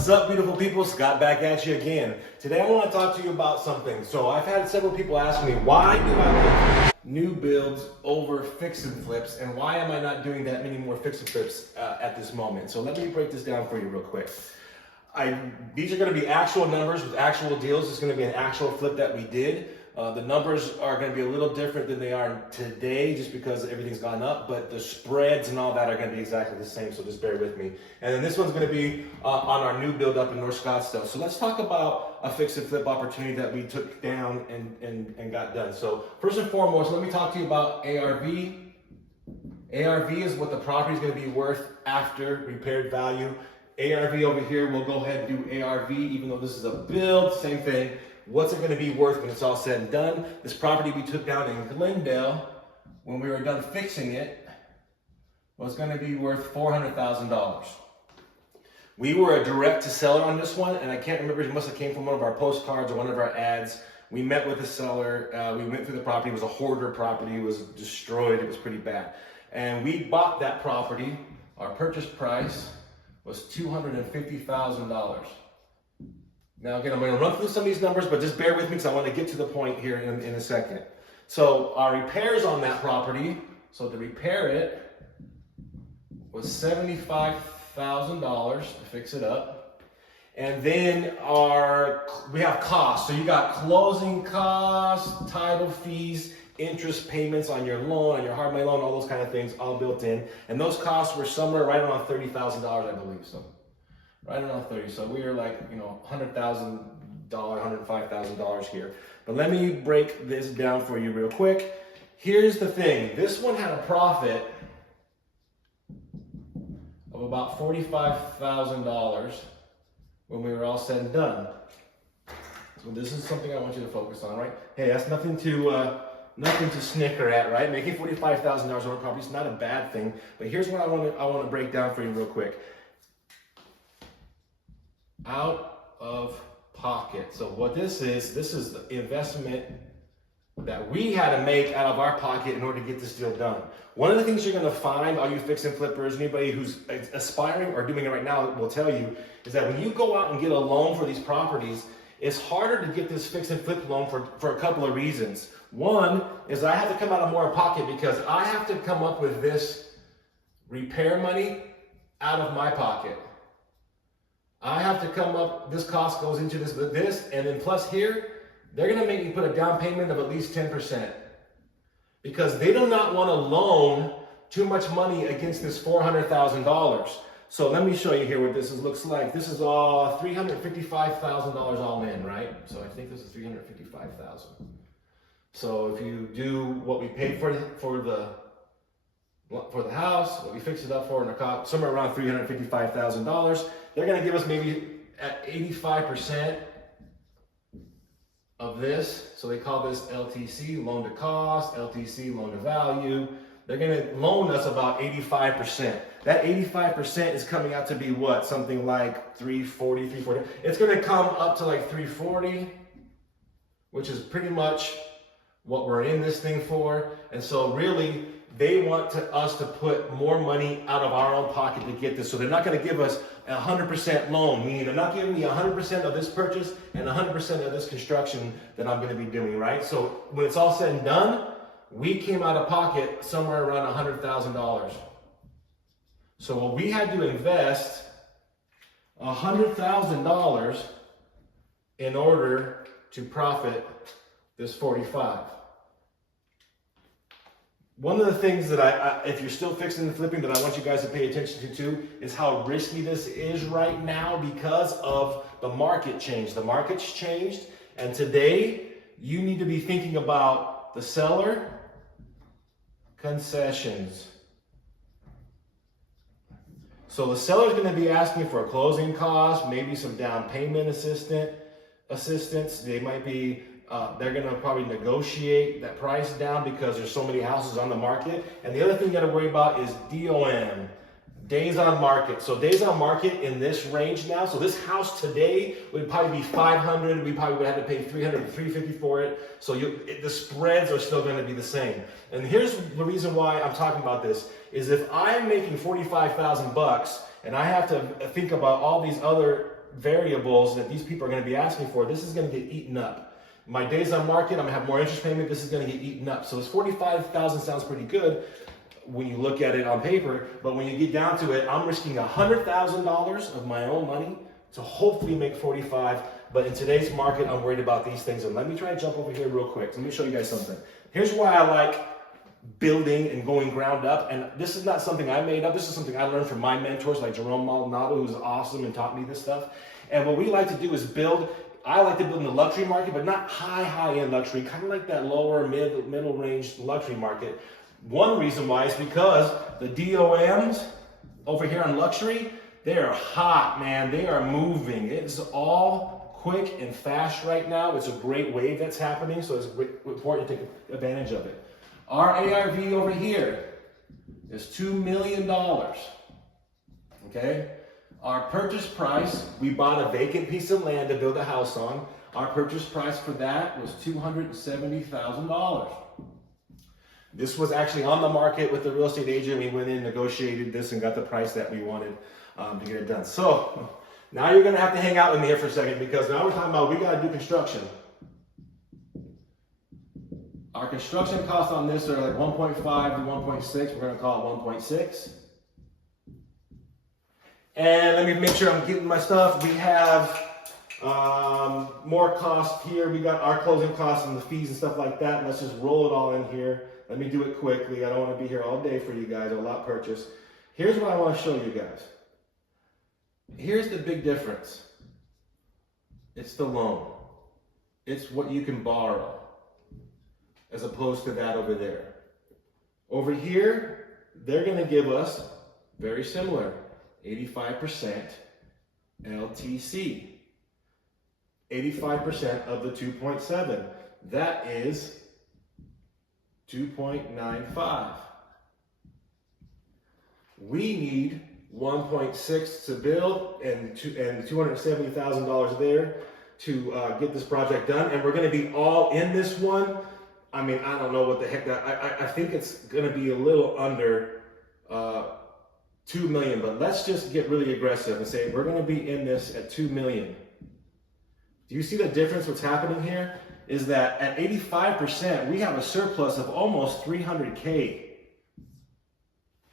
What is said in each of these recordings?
What's up, beautiful people? Scott back at you again. Today I want to talk to you about something. So I've had several people ask me, why do I make new builds over fix and flips, and why am I not doing that many more fix and flips at this moment? So let me break this down for you real quick. These are going to be actual numbers with actual deals. It's going to be an actual flip that we did. The numbers are going to be a little different than they are today just because everything's gone up, but the spreads and all that are going to be exactly the same, so just bear with me. And then this one's going to be on our new build up in North Scottsdale. So let's talk about a fix and flip opportunity that we took down and got done. So first and foremost, let me talk to you about ARV. ARV is what the property is going to be worth after repaired value. ARV over here, we'll go ahead and do ARV, even though this is a build, same thing. What's it going to be worth when it's all said and done? This property we took down in Glendale, when we were done fixing it, was going to be worth $400,000. We were a direct to seller on this one, and I can't remember, it must have came from one of our postcards or one of our ads. We met with the seller, we went through the property. It was a hoarder property, it was destroyed, it was pretty bad. And we bought that property. Our purchase price was $250,000. Now again, I'm going to run through some of these numbers, but just bear with me because I want to get to the point here in a second. So our repairs on that property, so to repair it, was $75,000 to fix it up. And then we have costs. So you got closing costs, title fees, interest payments on your loan, on your hard money loan, all those kind of things all built in. And those costs were somewhere right around $30,000, I believe. So right around 30. So we were like, $100,000, $105,000 here. But let me break this down for you real quick. Here's the thing. This one had a profit of about $45,000 when we were all said and done. So this is something I want you to focus on, right? Hey, that's nothing to snicker at, right? Making $45,000 on a property is not a bad thing. But here's what I want to break down for you real quick. Out of pocket. So what this is the investment that we had to make out of our pocket in order to get this deal done. One of the things you're going to find, all you fix and flippers, anybody who's aspiring or doing it right now will tell you, is that when you go out and get a loan for these properties, it's harder to get this fix and flip loan for a couple of reasons. One is I have to come out of more pocket because I have to come up with this repair money out of my pocket. I have to come up, this cost goes into this, and then plus here, they're going to make me put a down payment of at least 10%. Because they do not want to loan too much money against this $400,000. So let me show you here what this looks like. This is all $355,000 all in, right? So I think this is $355,000. So if you do what we paid for the house, what we fixed it up for, in somewhere around $355,000, they're going to give us maybe at 85% of this. So they call this LTC, loan to cost, LTC, loan to value. They're going to loan us about 85%. That 85% is coming out to be what? Something like 340. It's going to come up to like 340, which is pretty much what we're in this thing for. And so really, they want us to put more money out of our own pocket to get this. So they're not going to give us a 100% loan, meaning they're not giving me 100% of this purchase and 100% of this construction that I'm going to be doing, right? So when it's all said and done, we came out of pocket somewhere around $100,000. So we had to invest $100,000 in order to profit this 45. One of the things that if you're still fixing and flipping, that I want you guys to pay attention to is how risky this is right now because of the market change. The market's changed, and today you need to be thinking about the seller, concessions. So the seller's going to be asking for a closing cost, maybe some down payment assistance. They might be they're going to probably negotiate that price down because there's so many houses on the market. And the other thing you got to worry about is DOM, days on market. So days on market in this range now. So this house today would probably be 500. We probably would have to pay 300 to 350 for it. So the spreads are still going to be the same. And here's the reason why I'm talking about this is if I'm making 45,000 bucks and I have to think about all these other variables that these people are going to be asking for, this is going to get eaten up. My days on market, I'm going to have more interest payment, this is going to get eaten up. So this 45,000 sounds pretty good when you look at it on paper, but when you get down to it, I'm risking $100,000 of my own money to hopefully make 45. But in today's market, I'm worried about these things. And let me try to jump over here real quick. Let me show you guys something. Here's why I like building and going ground up. And this is not something I made up. This is something I learned from my mentors like Jerome Maldonado, who's awesome and taught me this stuff. And what we like to do is build. I like to build in the luxury market, but not high-end luxury, kind of like that lower middle range luxury market. One reason why is because the DOMs over here on luxury, they are hot, man. They are moving. It's all quick and fast right now. It's a great wave that's happening, so it's important to take advantage of it. Our ARV over here is $2 million, okay? Our purchase price, we bought a vacant piece of land to build a house on. Our purchase price for that was $270,000. This was actually on the market with the real estate agent. We went in, negotiated this, and got the price that we wanted to get it done. So now you're going to have to hang out with me here for a second, because now we're talking about we got to do construction. Our construction costs on this are like 1.5 to 1.6. We're going to call it 1.6. And let me make sure I'm getting my stuff. We have more cost here. We got our closing costs and the fees and stuff like that. Let's just roll it all in here. Let me do it quickly. I don't want to be here all day for you guys, a lot purchase. Here's what I want to show you guys. Here's the big difference. It's the loan. It's what you can borrow, as opposed to that over there. Over here, they're going to give us very similar, 85% LTC. 85% of the 2.7. That is 2.95. We need 1.6 to build and $270,000 there to get this project done. And we're going to be all in this one. I mean, I don't know what the heck that, I think it's going to be a little under 2 million, but let's just get really aggressive and say we're going to be in this at 2 million. Do you see the difference? What's happening here is that at 85%, we have a surplus of almost 300K.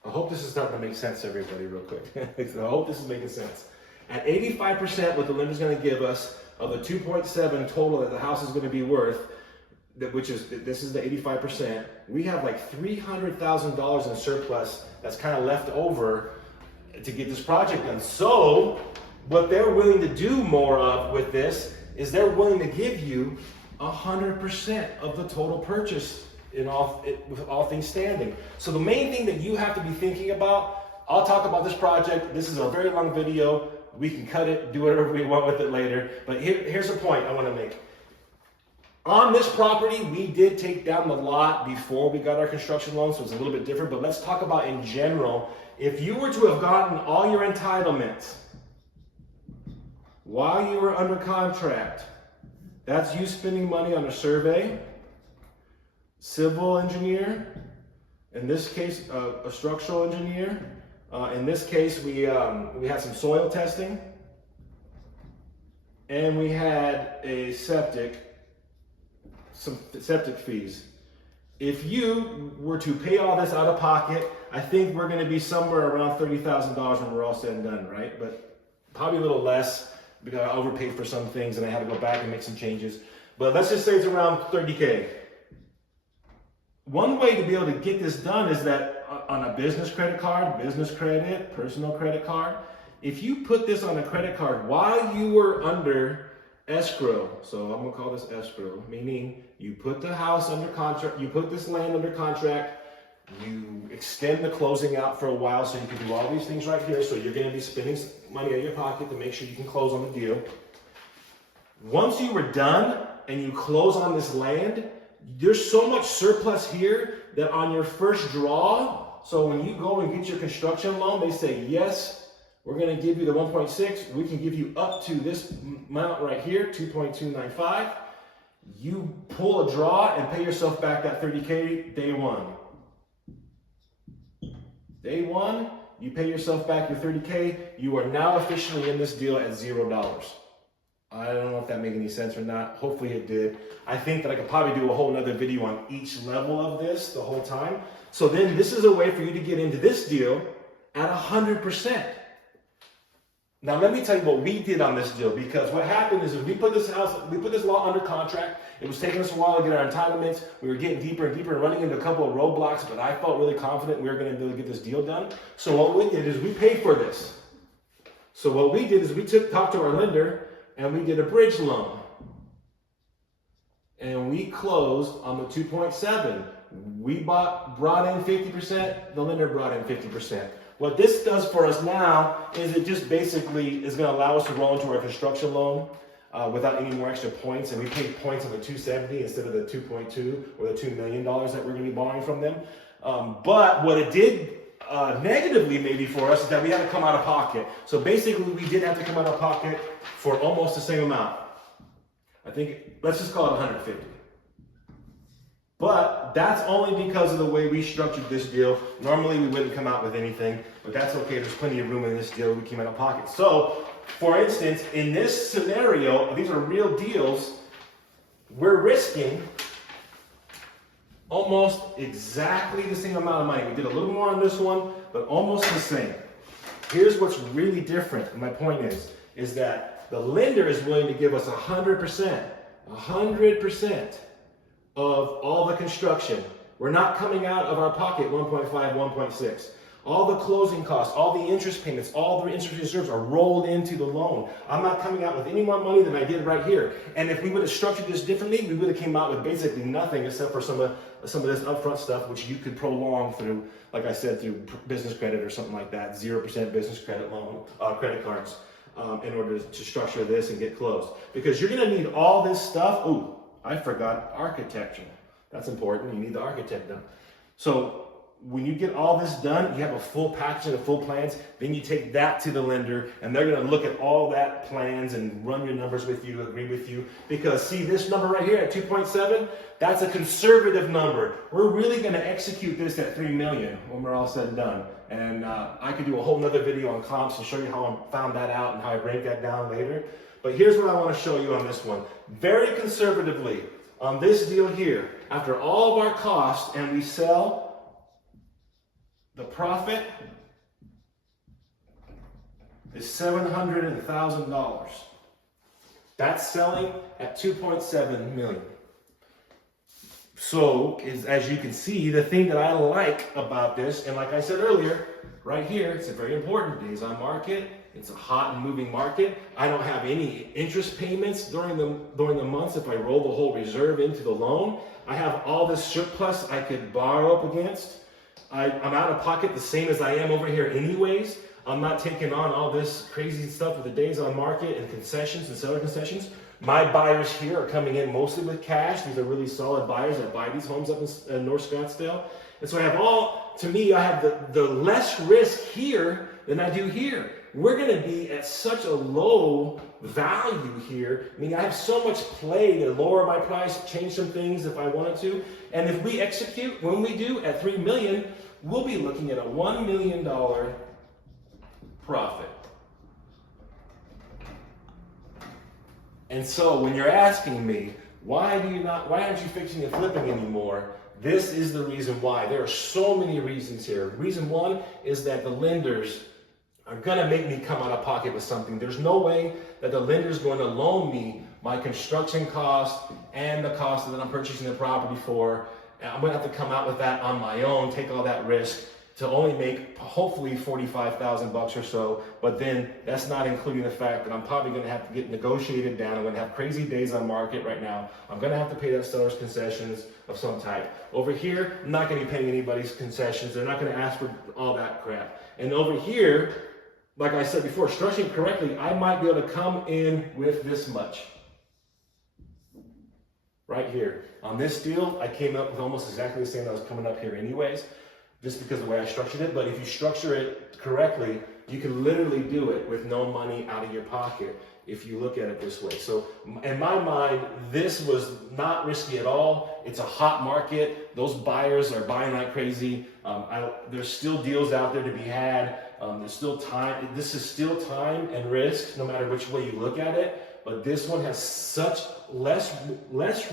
I hope this is starting to make sense to everybody real quick. I hope this is making sense. At 85%, what the lender's going to give us of the 2.7 total that the house is going to be worth, which is, this is the 85%, we have like $300,000 in surplus that's kind of left over to get this project done. So what they're willing to do more of with this is they're willing to give you 100% of the total purchase with all things standing. So the main thing that you have to be thinking about, I'll talk about this project. This is a very long video. We can cut it, do whatever we want with it later. But here's a point I want to make. On this property, we did take down the lot before we got our construction loan, so it's a little bit different. But let's talk about in general. If you were to have gotten all your entitlements while you were under contract, that's you spending money on a survey, civil engineer, in this case, a structural engineer. In this case, we had some soil testing, and we had some septic fees. If you were to pay all this out of pocket, I think we're going to be somewhere around $30,000 when we're all said and done, right? But probably a little less because I overpaid for some things and I had to go back and make some changes. But let's just say it's around 30K. One way to be able to get this done is that on a business credit card, business credit, personal credit card, if you put this on a credit card while you were under escrow, so I'm gonna call this escrow, meaning you put the house under contract, you put this land under contract, you extend the closing out for a while so you can do all these things right here. So you're gonna be spending money out of your pocket to make sure you can close on the deal. Once you were done and you close on this land, there's so much surplus here that on your first draw, so when you go and get your construction loan, they say, yes, we're going to give you the 1.6. We can give you up to this amount right here, 2.295. You pull a draw and pay yourself back that 30K day one. Day one, you pay yourself back your 30K, you are now officially in this deal at $0. I don't know if that made any sense or not. Hopefully it did. I think that I could probably do a whole nother video on each level of this the whole time. So then this is a way for you to get into this deal at 100%. Now let me tell you what we did on this deal, because what happened is we put this lot under contract. It was taking us a while to get our entitlements. We were getting deeper and deeper and running into a couple of roadblocks, but I felt really confident we were going to be able to get this deal done. So what we did is we paid for this. So what we did is we talked to our lender and we did a bridge loan. And we closed on the 2.7. We brought in 50%, the lender brought in 50%. What this does for us now is it just basically is going to allow us to roll into our construction loan without any more extra points. And we pay points on the 270 instead of the 2.2 or the $2 million that we're going to be borrowing from them. But what it did negatively maybe for us is that we had to come out of pocket. So basically we did have to come out of pocket for almost the same amount. I think, let's just call it 150. But that's only because of the way we structured this deal. Normally we wouldn't come out with anything, but that's okay. There's plenty of room in this deal. We came out of pocket. So, for instance, in this scenario, these are real deals. We're risking almost exactly the same amount of money. We did a little more on this one, but almost the same. Here's what's really different. My point is that the lender is willing to give us 100% of all the construction. We're not coming out of our pocket 1.5, 1.6. All the closing costs, all the interest payments, all the interest reserves are rolled into the loan. I'm not coming out with any more money than I did right here. And if we would have structured this differently, we would have came out with basically nothing except for some of this upfront stuff, which you could prolong through, like I said, through business credit or something like that, 0% business credit loan, credit cards, in order to structure this and get closed. Because you're gonna need all this stuff. Ooh, I forgot architecture. That's important. You need the architect done. So when you get all this done, you have a full package of full plans, then you take that to the lender and they're going to look at all that plans and run your numbers with you, agree with you. Because see this number right here at 2.7, that's a conservative number. We're really going to execute this at 3 million when we're all said and done. And I could do a whole nother video on comps and show you how I found that out and how I break that down later. But here's what I want to show you on this one. Very conservatively, on this deal here, after all of our costs and we sell, the profit is $700,000. That's selling at 2.7 million. So, as you can see, the thing that I like about this, and like I said earlier, right here, it's a very important days on market. It's a hot and moving market. I don't have any interest payments during the months if I roll the whole reserve into the loan. I have all this surplus I could borrow up against. I'm out of pocket the same as I am over here anyways. I'm not taking on all this crazy stuff with the days on market and concessions and seller concessions. My buyers here are coming in mostly with cash. These are really solid buyers that buy these homes up in North Scottsdale. And so I have the less risk here than I do here. We're going to be at such a low value here. I mean, I have so much play to lower my price, change some things if I wanted to. And if we execute, when we do at 3 million, we'll be looking at a $1 million profit. And so when you're asking me, why aren't you fixing and flipping anymore? This is the reason why. There are so many reasons here. Reason one is that the lenders are going to make me come out of pocket with something. There's no way that the lender's going to loan me my construction cost and the cost that I'm purchasing the property for. And I'm going to have to come out with that on my own, take all that risk to only make hopefully $45,000 or so. But then that's not including the fact that I'm probably going to have to get negotiated down. I'm going to have crazy days on market right now. I'm going to have to pay that seller's concessions of some type. Over here, I'm not going to be paying anybody's concessions. They're not going to ask for all that crap. And over here, like I said before, structuring correctly, I might be able to come in with this much. Right here. On this deal, I came up with almost exactly the same that was coming up here anyways, just because of the way I structured it. But if you structure it correctly, you can literally do it with no money out of your pocket if you look at it this way. So in my mind, this was not risky at all. It's a hot market. Those buyers are buying like crazy. There's still deals out there to be had. There's still time. This is still time and risk, no matter which way you look at it. But this one has such less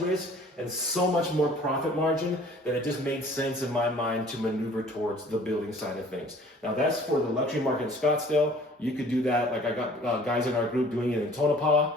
risk and so much more profit margin that it just made sense in my mind to maneuver towards the building side of things. Now that's for the luxury market in Scottsdale. You could do that, like I got guys in our group doing it in Tonopah,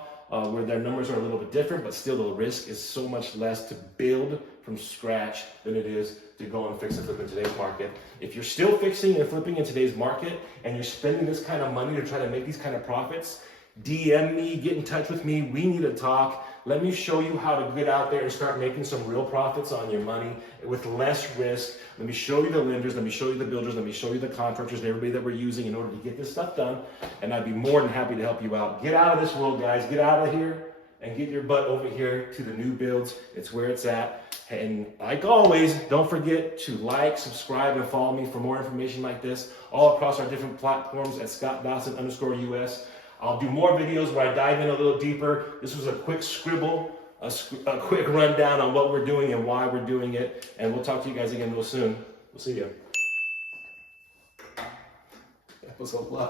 where their numbers are a little bit different, but still the risk is so much less to build from scratch than it is to go and fix and flip in today's market. If you're still fixing and flipping in today's market and you're spending this kind of money to try to make these kind of profits, DM me, get in touch with me. We need to talk. Let me show you how to get out there and start making some real profits on your money with less risk. Let me show you the lenders. Let me show you the builders. Let me show you the contractors and everybody that we're using in order to get this stuff done. And I'd be more than happy to help you out. Get out of this world, guys. Get out of here and get your butt over here to the new builds. It's where it's at. And like always, don't forget to like, subscribe, and follow me for more information like this all across our different platforms at ScottDawson_US. I'll do more videos where I dive in a little deeper. This was a quick scribble, a quick rundown on what we're doing and why we're doing it. And we'll talk to you guys again real soon. We'll see you. That was a lot.